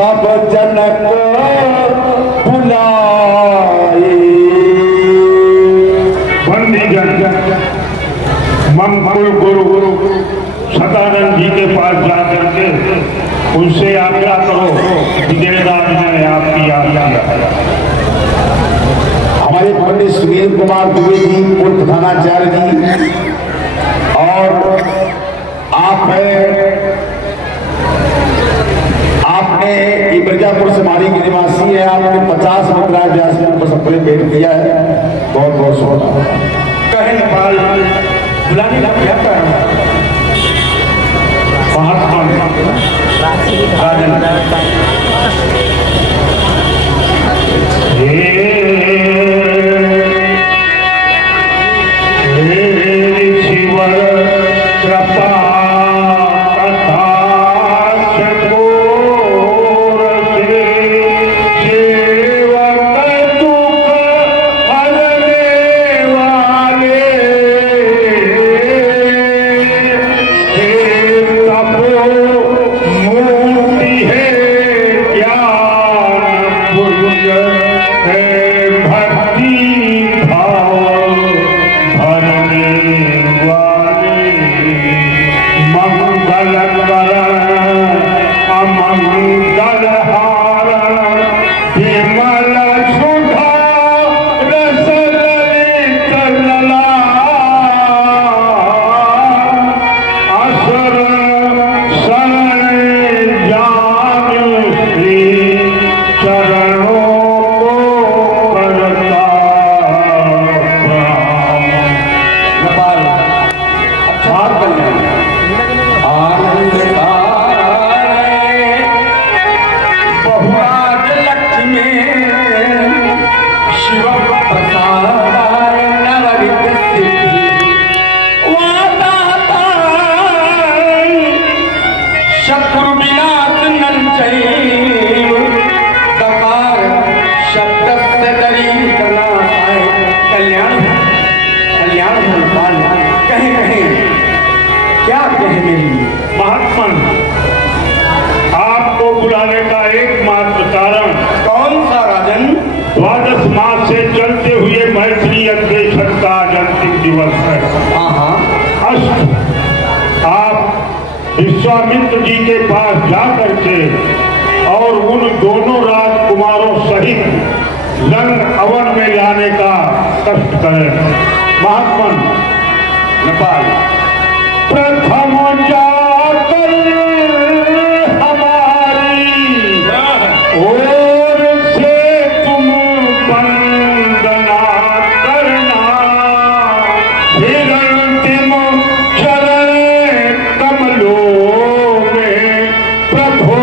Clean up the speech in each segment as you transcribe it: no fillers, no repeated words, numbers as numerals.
तब जनक बुलाए। बंदीजन मंगल गुरु सदानंद जी के पास जाकर के उनसे आज्ञा करो कि देवदास ने आपकी आज्ञा। हमारे पंडित सुनील कुमार दुबे जी, पूर्व प्रधानाचार्य जी, और आपने ये मिर्जापुर से मारी के निवासी है, आपने 50 मुद्रा व्यास में उनको सबने भेंट किया है, बहुत बहुत शुक्रिया। कहे नेपाल बुलाने का क्या कारण महात्मा शिवर कृपा द्वादश मास से चलते हुए मैथिली अधिवेशन का आज अंतिम दिवस है। अष्ट आप विश्वामित्र जी के पास जा करके और उन दोनों राजकुमारों सहित लंग अवन में लाने का कष्ट करें। महात्मन नेपाल प्रथम जाकर हमारी ओर से तुम वंदना करना, फिर अंतिम चरण कमलों में प्रभु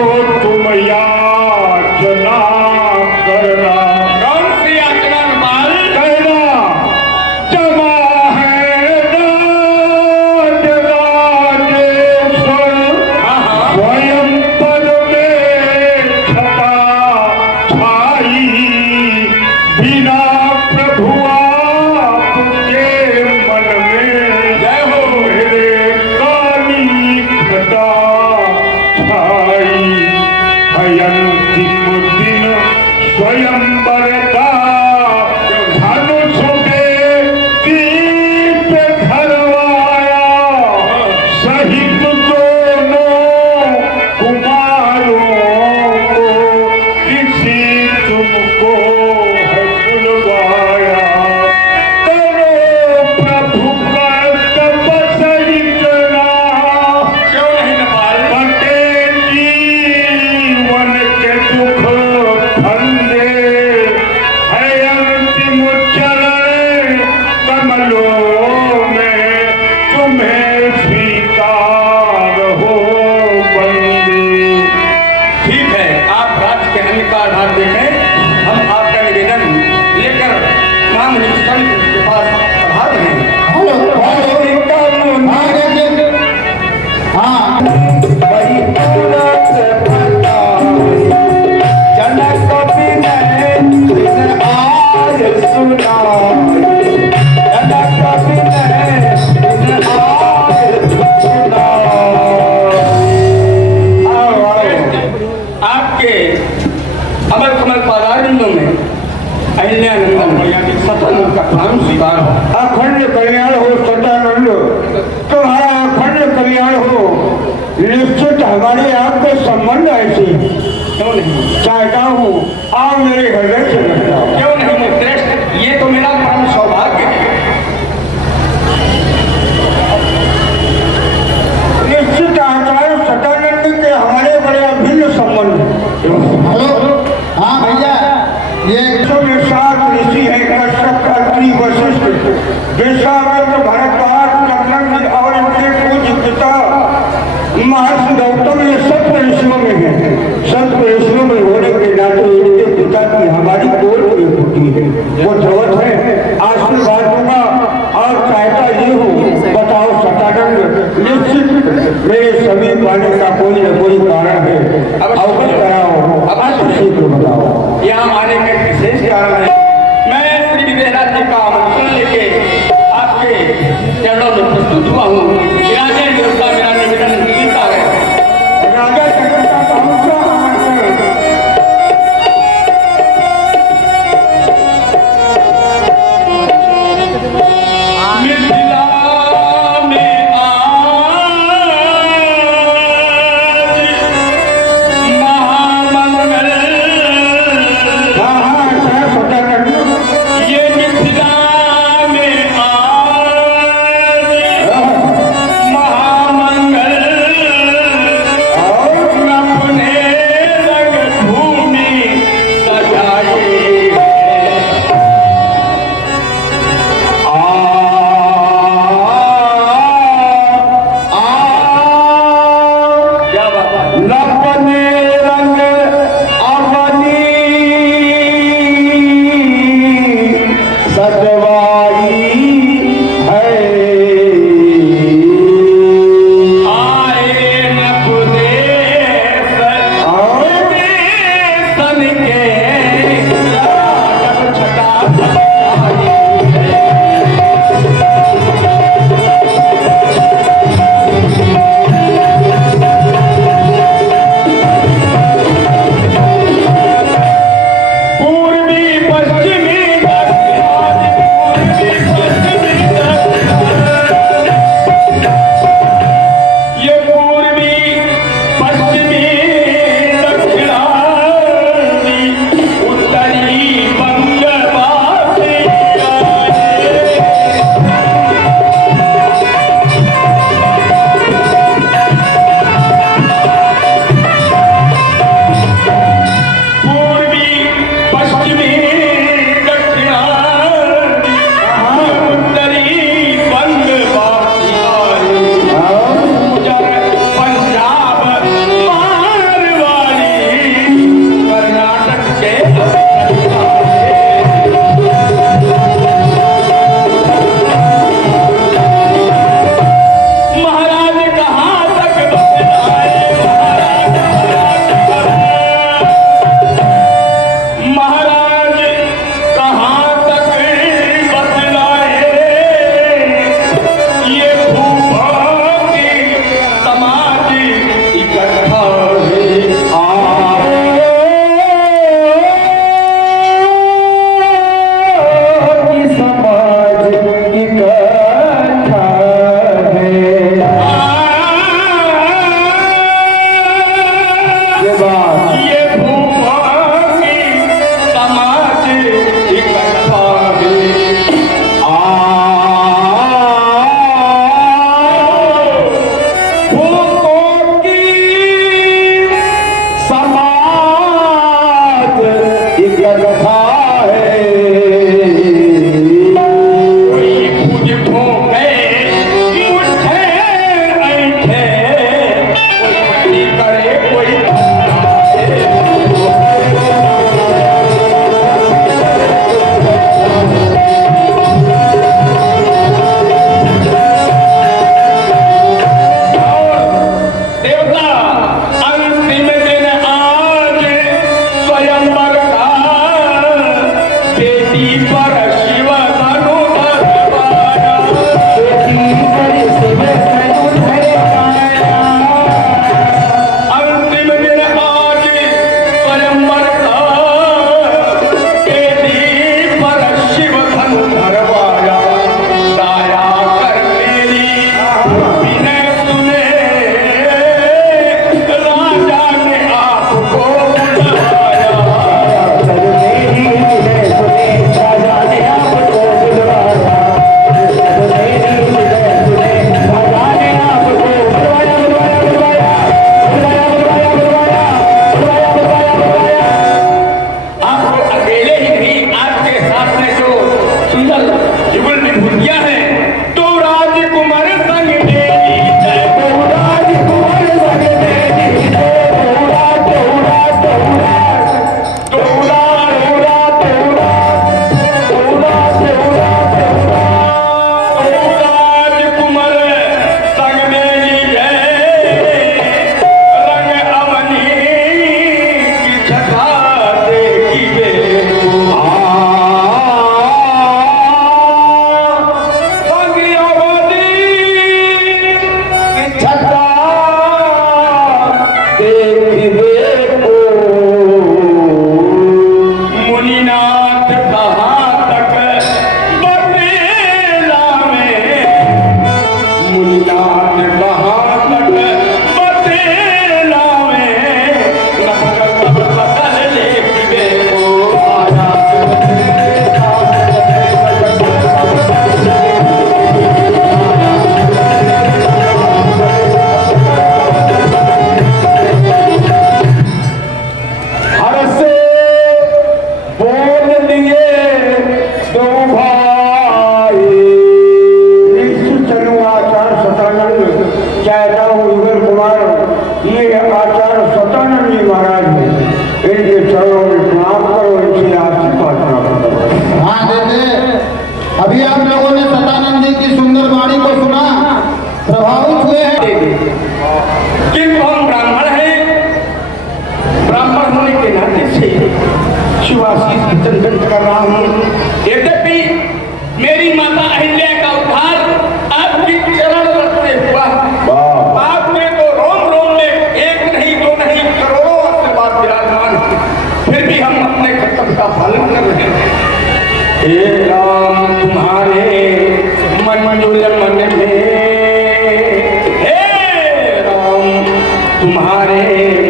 तुम याचना करना। कौन सी याचना नेपाल? कहना जमा है राज राजेश्वर स्वयं पद में छटा कल्याण हो। अखंड कल्याण हो सदानंद, तुम्हारा अखंड कल्याण हो। निश्चित हमारे आपके संबंध ऐसे क्यों नहीं, चाहता हूँ आप मेरे हृदय से लग जाओ। क्यों नहीं मुश्रेष्ठ, ये तो मेरा परम सौभाग्य है। निश्चित आचार्य सदानंद के हमारे बड़े अभिन्न संबंध हैं। हेलो हाँ भैया ये में 7 ऋषि हैं, कश्यप, अत्रि, वशिष्ठ, विश्वामित्र, भरद्वाज, नंदन जी और इनके पूज्य पिता महर्षि गौतम, ये 7 ऋषियों में हैं। 7 ऋषियों में होने के नाते इनके पिता की हमारी कोल एक होती है, वो ध्रुवत है। आशीर्वाद दूंगा और चाहता ये हूँ, बताओ सदानंद, निश्चित मेरे सभी पाने का कोई न कोई कारण है, अवगत कराओ, अब शीघ्र बताओ। यहाँ आने का विशेष कारण है। मैं श्री विदेहराज जी का आमंत्रण लेके आपके चरणों में प्रस्तुत हुआ हूँ। विराजे देवता मेरा निवेदन स्वीकार है। राजा जनक का पहुंचा आमंत्रण। मिथिला में आज महामंगल, हाँ चाहे सदानंद, ये मिथिला में आज लोगों ने सदानंद जी की सुंदर वाणी को सुना, प्रभावित हुए हैं। किंतु हम ब्राह्मण हैं, ब्राह्मण होने के नाते से शिवाशीष वचन व्यक्त कर रहा हूँ। यद्यपि मेरी माता अहिल्या का उद्धार आपकी चरण रखते हुआ, आपने तो रोम रोम में एक नहीं दो नहीं करोड़ों आशीर्वाद विराजमान, फिर भी हम अपने कर्तव्य का पालन कर रहे हैं। हे राम तुम्हारे मंजुल मन में, हे राम तुम्हारे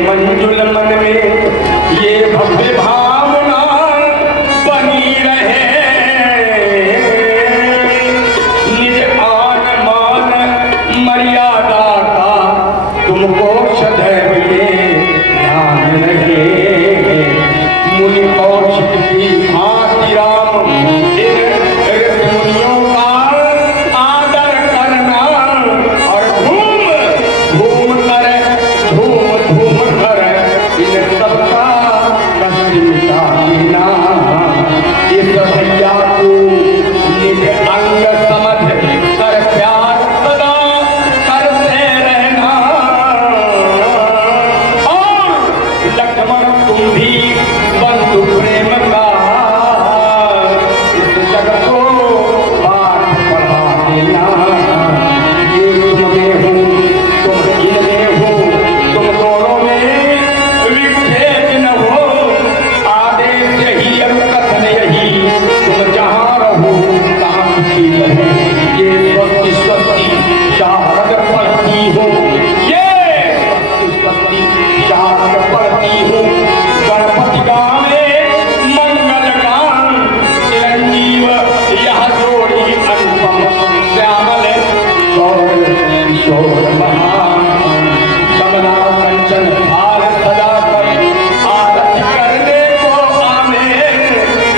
मंजुल मन में ये भव्य भावना बनी रहे। निज आन मान मर्यादा का तुमको सदैव ये ध्यान रहे। मुनि कौशिक की भांति राम मुनियों का आदर करना और घूम कर इन सबका कष्ट मिटा देना। इस भैया को निज अंग समझ कर प्यार सदा करते रहना। और लक्ष्मण तुम भी बंधु प्रेम का इस जग को पाठ पढ़ा देना। ये तुम में हूँ, तुम इनमें हो, तुम दोनों में विच्छेद न हो। आदेश यही अब कथन यही, तुम जहाँ रहो तहाँ सुखी रहो। ये स्वस्ति स्वस्ति शारद पढ़ती हो, ये स्वस्ति स्वस्ति शारद पढ़ती हो। गणपति गावे मंगल गान, चिरंजीव यह जोड़ी अनुपम श्यामल गौर किशोर महान। कमला कंचन भार सजा कर आरती करने को आमे।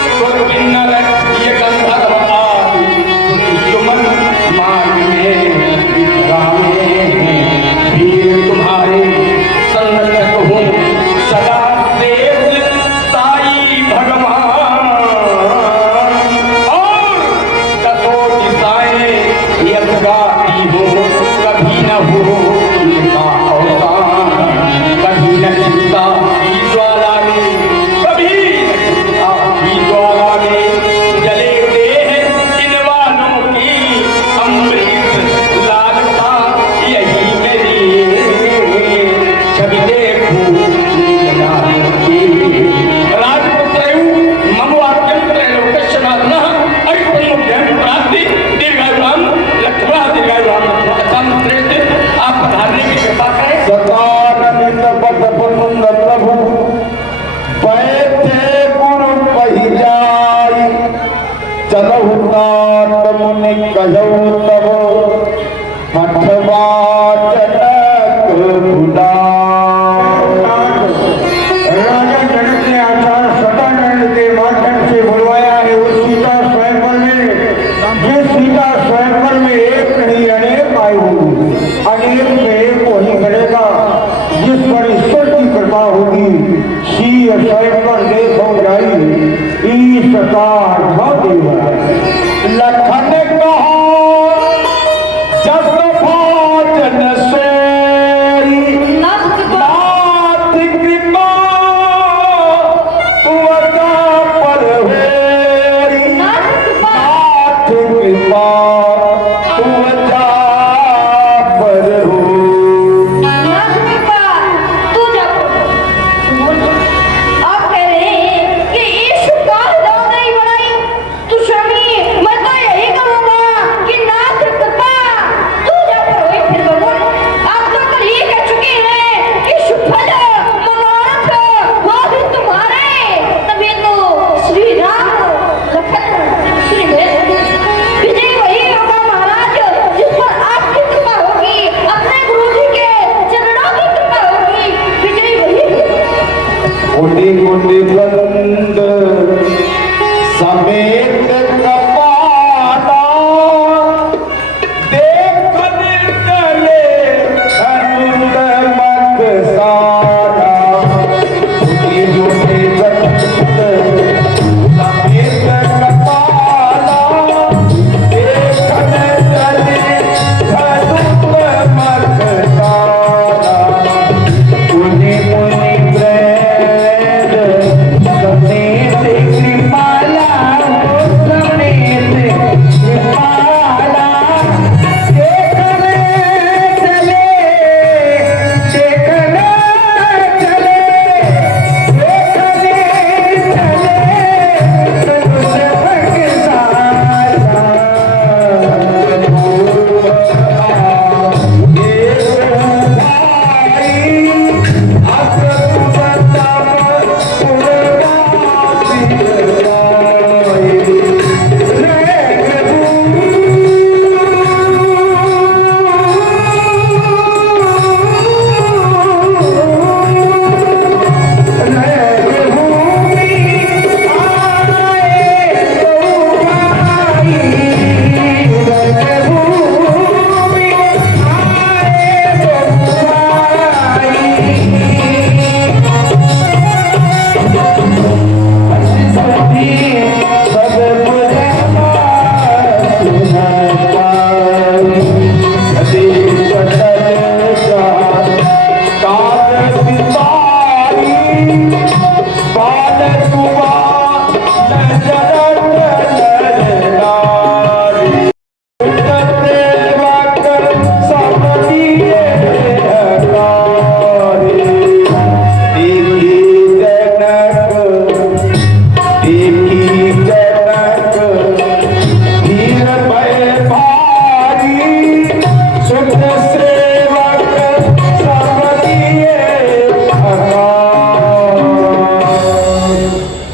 सुरकिन्नर ये गंधर्व आदि सुमन मार्ग में विश्रामे। वीर तुम्हारे संरक्षक हूँ सदा शेष साई भगवान। और दसों दिशाएं यश गाती हो, कभी न हो इनका अवसान। कभी न चिंता की ज्वाला में, कभी न चिंता की ज्वाला में जले देह इन वालों की। अमृत लालसा यही मेरी छवि देखो राजपुत्रयु मम वाक्यं त्रैलोक्यनाथनः अरिपन्मुख्यं प्राप्ति दीर्घायुराम लक्ष्मण दीर्घायुराम श्रेष्ठ। आप पधारने की कृपा करें। सदानंद पद पुनंद प्रभु बैठे गुरु पही जाई। चलहु नाथ मुनि कहु तब हठवा जनक बुलाए। राजा जनक ने आचार्य सदानंद के माध्यम से बुलवाया है उस सीता स्वयंवर में। जिस सीता स्वयंवर में एक नहीं अनेक आए होंगे, अनेक में एक वही करेगा जिस पर ईश्वर की कृपा होगी। सी स्वयंवर देखो जाई ईश का देवा। लखन कहो जस भोजन सेई। नाथ कृपा तू अदा पर होई। नाथ कृपा तू अदा पर होई। आप कह रहे हैं कि ईश का दाव नहीं बनाई, तू स्वामी मैं तो यही कहूँगा कि नाथ कृपा तू जा पर होई। फिर भगवान आप तो कल ही कह चुके हैं कि सुफल मनोरथ वो भी तुम्हारे। तभी तो श्री राम लखन श्री विजय वही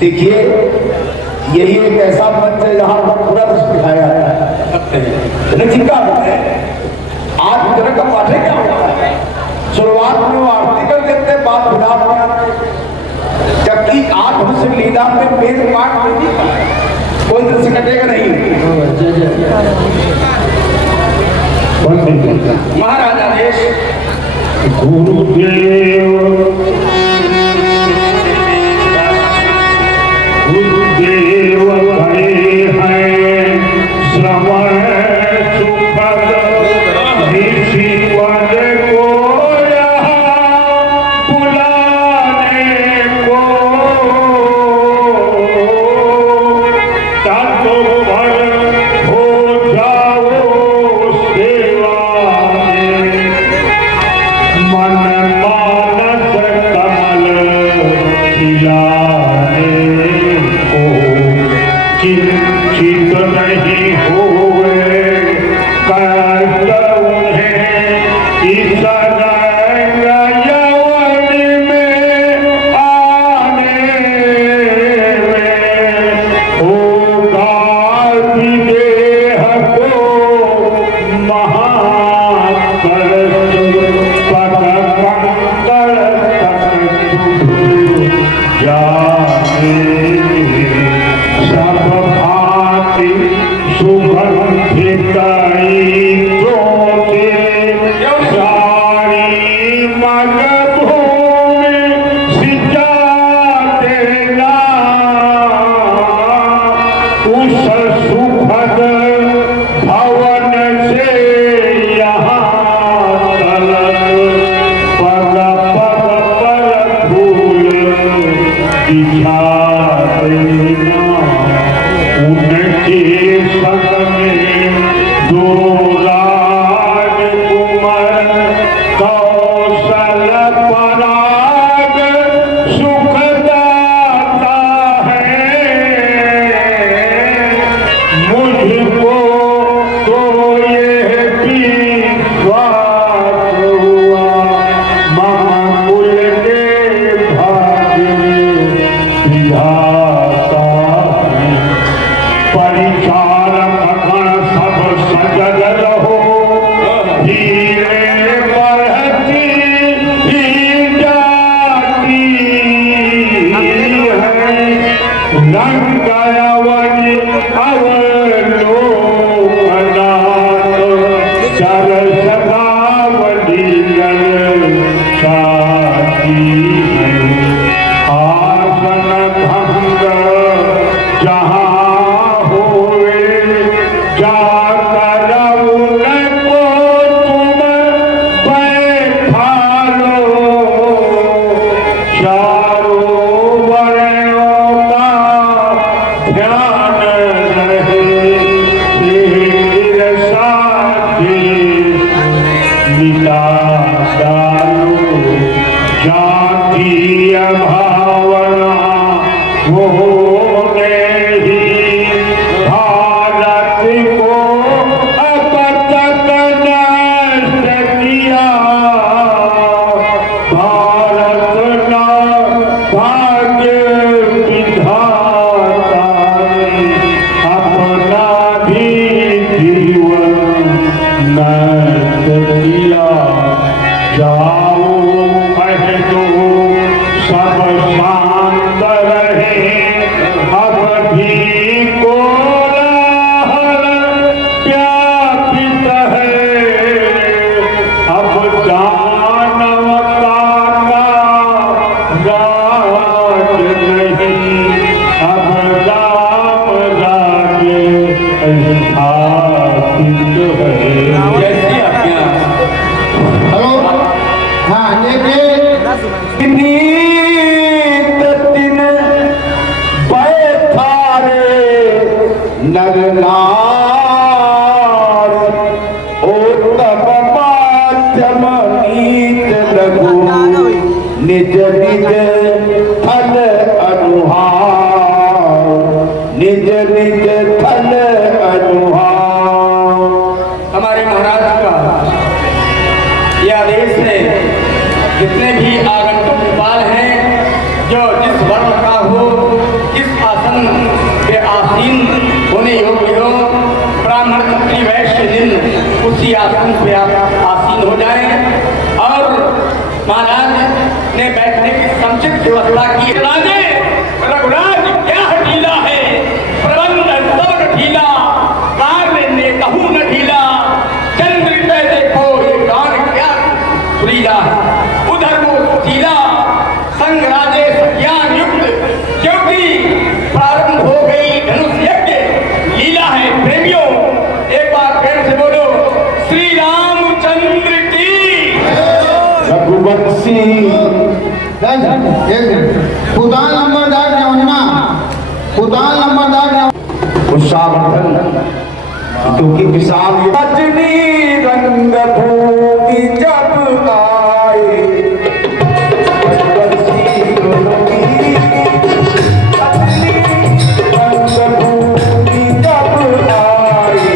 देखिए यही एक ऐसा मंच है जहां पर पूरा दृश्य दिखाया जाता है। लेकिन क्या होता है आज गुजर का पाठ क्या होता है, शुरुआत में वो आरती कर देते हैं, बात विलाप में आते हैं, जबकि 8 वर्ष लीला में वेद पाठ नहीं था, कोई दृश्य कटेगा नहीं। महाराज आदेश गुरुदेव खड़े हैं श्रवण सुखद ऋषि पद को यहाँ बुलाने को तत्पर हो जाओ सेवा में मन मानस कमल खिलाने को चिंतित नहीं हुए कष्ट उन्हें इस रंग यौवन में आने में होगा विदेह को महाकष्ट पद कंकर तक जाने सब भांति सुगंधित इत्रों से सारी मगभूमि सिंचा देना उस सुखद भवन से यहाँ तलक पग पग पर फूल बिछा देना। उनके संग में दो राजकुमार कौशल पराग सुखदाता है। मुझको तो ये विश्वास हुआ मम कुल के भाग्य में विधाता है। परिचारक गण सब सजग रहो, धीरे बढ़ती ही जाती है। रंग अवनि अवलोकनाथ सरस गावली ललचाती है। आसन भंग जहाँ होए जाकर उनको तुम बैठा लो। चारों वर्णों का ध्यान रहे, फिर साथी मिटा डालो। जातीय भावना होने ही भारत को अब तक नष्ट किया। भारत न भाग्य विधाता ने अपना भी जीवन नष्ट किया। जाओ कह दो सब शांत रहे, अब भी कोलाहल व्यापित है। अब दानवता का राज नहीं, अब राम राज्य स्थापित है। जैसी आज्ञा। हेलो हाँ देखिए नीत दिन बैठारे नर नार, ओ तब माध्यम नीत लघु निज निज फल अनुहार, निज निज फल अनुहार। हमारे महाराज का यह आदेश है, जितने भी आगंतुक बाल हैं जो जिस वर्ण का हो, जिस जिस आसन पे आसीन होने योग्य हो, ब्राह्मण क्षत्रिय वैश्य जिन उसी आसन पे आप आसीन हो जाएं। और महाराज ने बैठने की समुचित व्यवस्था की। राजे रघुराज क्या ढीला है, प्रबंध सब ढीला, कार्य ने कहूँ न ढीला, चंद्र पे देखो ये गान क्या सुरीला है। उधर वो ढीला संग राजे ज्ञान युक्त, क्योंकि प्रारंभ हो गई धनुष यज्ञ लीला है। प्रेमियों एक बार फिर से बोलो श्री रामचंद्र की। रघुवंशी खुदाल नंबरदार नेवन्ना, खुदाल नंबरदार नेवन्ना। उषावर्धन क्योंकि विशाल रजनी रंग भूमि जब आए, रघुवंशी गोलोकी रजनी रंग भूमि जब आए।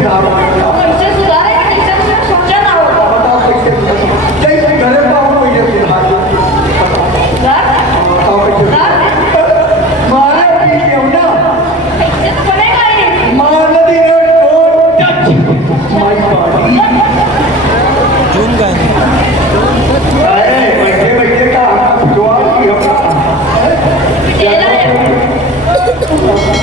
सुधार कैसे सुधारे कि कैसे तुझे समझा ना होगा बताओ कैसे जैसे घरे पाओ वैसे सुधार बताओ कैसे मारे पी के ना कैसे तो बनेगा ये महानदी ने डोंट टच माय बॉडी अरे बैठे बैठे का जवाब की होगा तेरा है